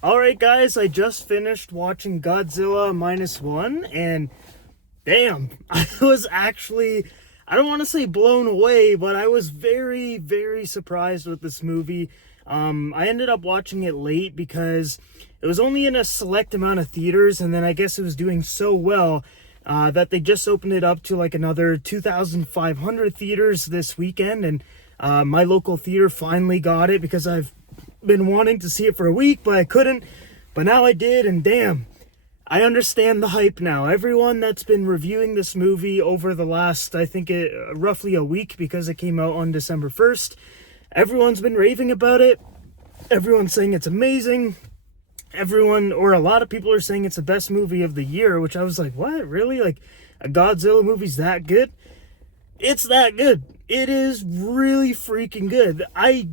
Alright, guys, I just finished watching Godzilla Minus One, and damn, I was actually, I don't want to say blown away, but I was very, very surprised with this movie. I ended up watching it late because it was only in a select amount of theaters, and then I guess it was doing so well that they just opened it up to like another 2,500 theaters this weekend, and my local theater finally got it because I've been wanting to see it for a week, but I couldn't. But now I did, and damn, I understand the hype now. Everyone that's been reviewing this movie over the last, I think, roughly a week because it came out on December 1st, everyone's been raving about it. Everyone's saying it's amazing. Everyone, or a lot of people, are saying it's the best movie of the year, which I was like, what? Really? Like, a Godzilla movie's that good? It's that good. It is really freaking good. I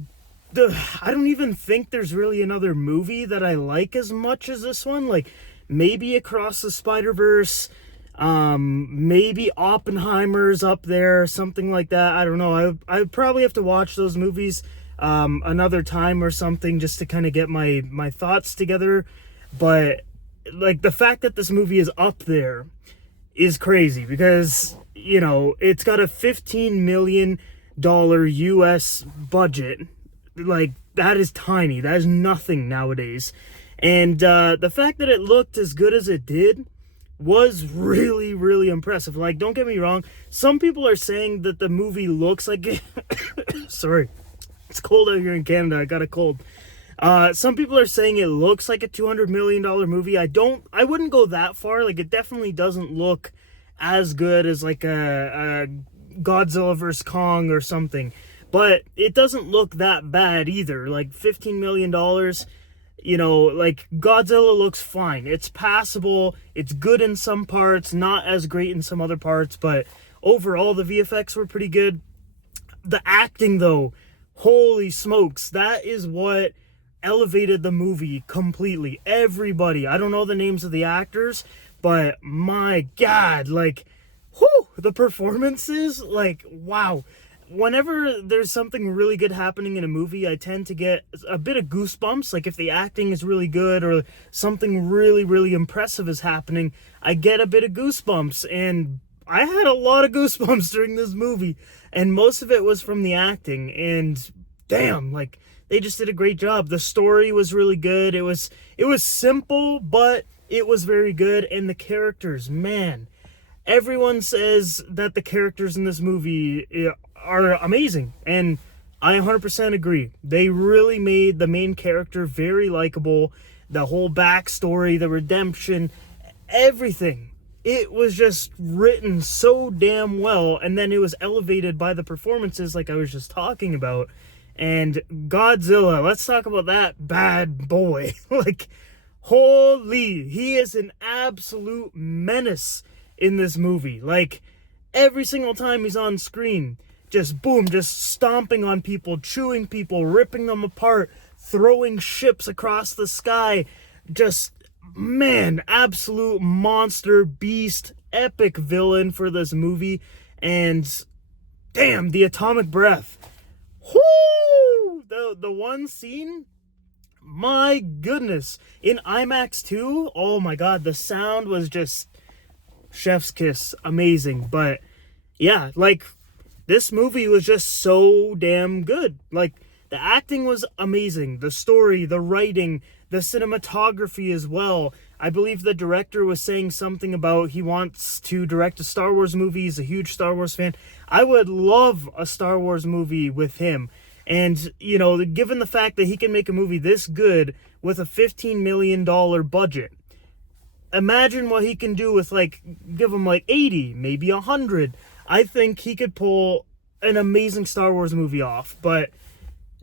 don't even think there's really another movie that I like as much as this one. Like, maybe Across the Spider-Verse, maybe Oppenheimer's up there, something like that. I don't know. I probably have to watch those movies another time or something just to kind of get my thoughts together. But like, the fact that this movie is up there is crazy because, you know, it's got a $15 million US budget. Like, that is tiny. That is nothing nowadays. And the fact that it looked as good as it did was really, really impressive. Like, don't get me wrong, some people are saying that the movie looks like it. Sorry, it's cold out here in Canada. I got a cold. Some people are saying it looks like a $200 million movie. I wouldn't go that far. Like, it definitely doesn't look as good as like a Godzilla vs. Kong or something. But it doesn't look that bad either. Like, $15 million, you know, like, Godzilla looks fine. It's passable. It's good in some parts, not as great in some other parts. But overall, the VFX were pretty good. The acting, though, holy smokes, that is what elevated the movie completely. Everybody, I don't know the names of the actors, but my God, like, whew, the performances, like, wow. Whenever there's something really good happening in a movie, I tend to get a bit of goosebumps. Like, if the acting is really good or something really, really impressive is happening, I get a bit of goosebumps. And I had a lot of goosebumps during this movie, and most of it was from the acting. And damn, like, they just did a great job. The story was really good. It was simple, but it was very good. And the characters, man, everyone says that the characters in this movie are amazing, and I 100% agree. They really made the main character very likable. The whole backstory, the redemption, everything. It was just written so damn well, and then it was elevated by the performances like I was just talking about. And Godzilla, let's talk about that bad boy. Like, holy, he is an absolute menace in this movie. Like, every single time he's on screen, just boom, just stomping on people, chewing people, ripping them apart, throwing ships across the sky. Just, man, absolute monster, beast, epic villain for this movie. And damn, the atomic breath. Whoo! The one scene, my goodness. In IMAX too, oh my God, the sound was just chef's kiss, amazing. But yeah, like, this movie was just so damn good. Like, the acting was amazing, the story, the writing, the cinematography as well. I believe the director was saying something about he wants to direct a Star Wars movie. He's a huge Star Wars fan. I would love a Star Wars movie with him. And, you know, given the fact that he can make a movie this good with a $15 million budget, imagine what he can do with, like, give him like 80, maybe 100. I think he could pull an amazing Star Wars movie off. But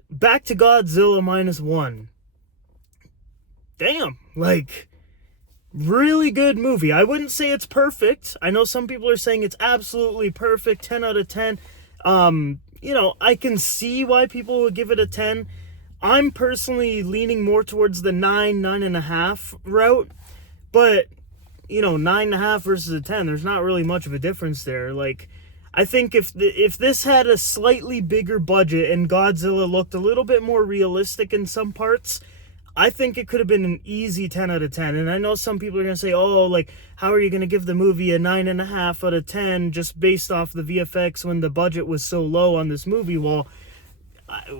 back to Godzilla Minus One. Damn, like, really good movie. I wouldn't say it's perfect. I know some people are saying it's absolutely perfect, 10 out of 10. You know, I can see why people would give it a 10. I'm personally leaning more towards the 9.5 route. But, you know, 9.5 versus a 10, there's not really much of a difference there. Like, I think if this had a slightly bigger budget and Godzilla looked a little bit more realistic in some parts, I think it could have been an easy 10 out of 10. And I know some people are going to say, oh, like, how are you going to give the movie a 9.5 out of 10 just based off the VFX when the budget was so low on this movie? Well,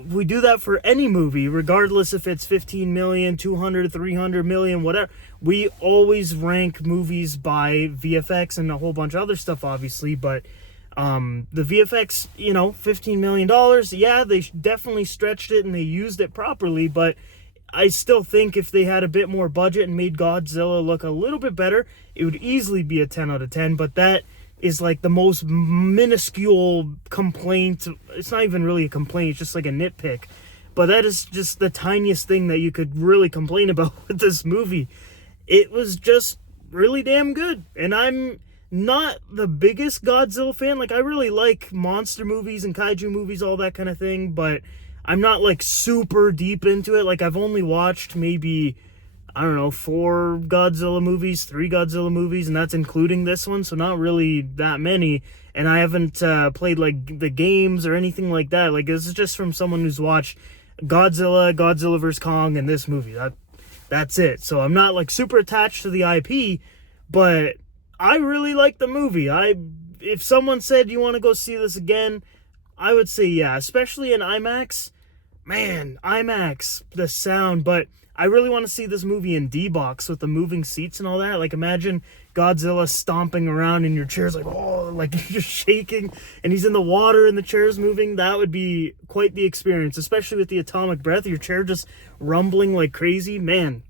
we do that for any movie, regardless if it's 15 million, 200, 300 million, whatever. We always rank movies by VFX and a whole bunch of other stuff, obviously, but the VFX, $15 million, yeah, they definitely stretched it and they used it properly, but I still think if they had a bit more budget and made Godzilla look a little bit better, it would easily be a 10 out of 10, but that is like the most minuscule complaint. It's not even really a complaint, it's just like a nitpick. But that is just the tiniest thing that you could really complain about with this movie. It was just really damn good. And I'm not the biggest Godzilla fan. Like, I really like monster movies and kaiju movies, all that kind of thing, but I'm not like super deep into it. Like, I've only watched maybe, I don't know, 4 Godzilla movies, 3 Godzilla movies, and that's including this one, so not really that many. And I haven't played like the games or anything like that. Like, this is just from someone who's watched Godzilla, Godzilla vs. Kong, and this movie. That's it. So I'm not like super attached to the IP, but I really like the movie. If someone said you want to go see this again, I would say yeah, especially in IMAX. Man, IMAX, the sound, but I really want to see this movie in D-Box with the moving seats and all that. Like, imagine Godzilla stomping around and your chair's like, oh, like you're shaking, and he's in the water and the chair's moving. That would be quite the experience, especially with the atomic breath, your chair just rumbling like crazy. Man,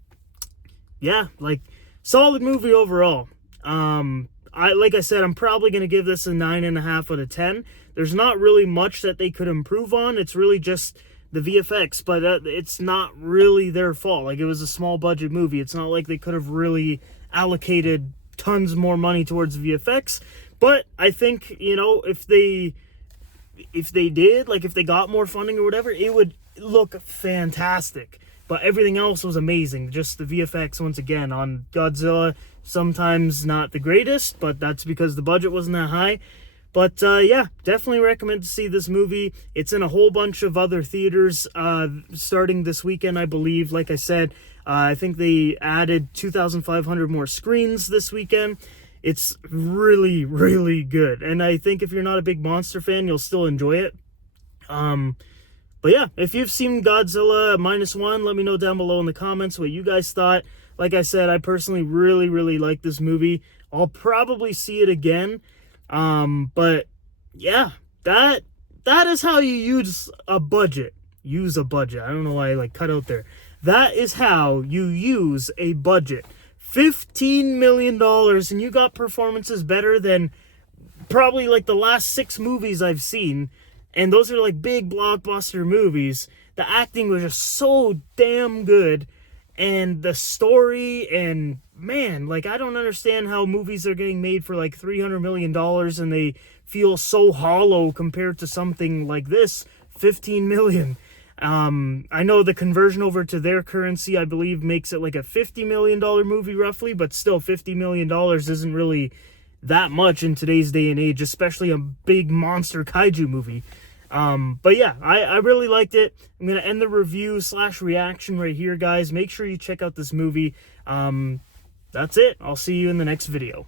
yeah, like, solid movie overall. Like I said, I'm probably going to give this a 9.5 out of 10. There's not really much that they could improve on. It's really just the VFX, but it's not really their fault. Like, it was a small budget movie. It's not like they could have really allocated tons more money towards VFX. But I think, if they did, like, if they got more funding or whatever, it would look fantastic. But everything else was amazing. Just the VFX, once again, on Godzilla, sometimes not the greatest, but that's because the budget wasn't that high. But yeah, definitely recommend to see this movie. It's in a whole bunch of other theaters starting this weekend, I believe. Like I said, I think they added 2,500 more screens this weekend. It's really, really good. And I think if you're not a big monster fan, you'll still enjoy it. But yeah, if you've seen Godzilla -1, let me know down below in the comments what you guys thought. Like I said, I personally really, really like this movie. I'll probably see it again. But yeah, that is how you use a budget. Use a budget. I don't know why I like cut out there. That is how you use a budget. $15 million, and you got performances better than probably like the last 6 movies I've seen. And those are like big blockbuster movies. The acting was just so damn good. And the story, and man, like, I don't understand how movies are getting made for like $300 million and they feel so hollow compared to something like this, 15 million. I know the conversion over to their currency, I believe, makes it like a $50 million movie roughly, but still $50 million isn't really that much in today's day and age, especially a big monster kaiju movie. But yeah, I really liked it. I'm going to end the review / reaction right here, guys. Make sure you check out this movie. That's it. I'll see you in the next video.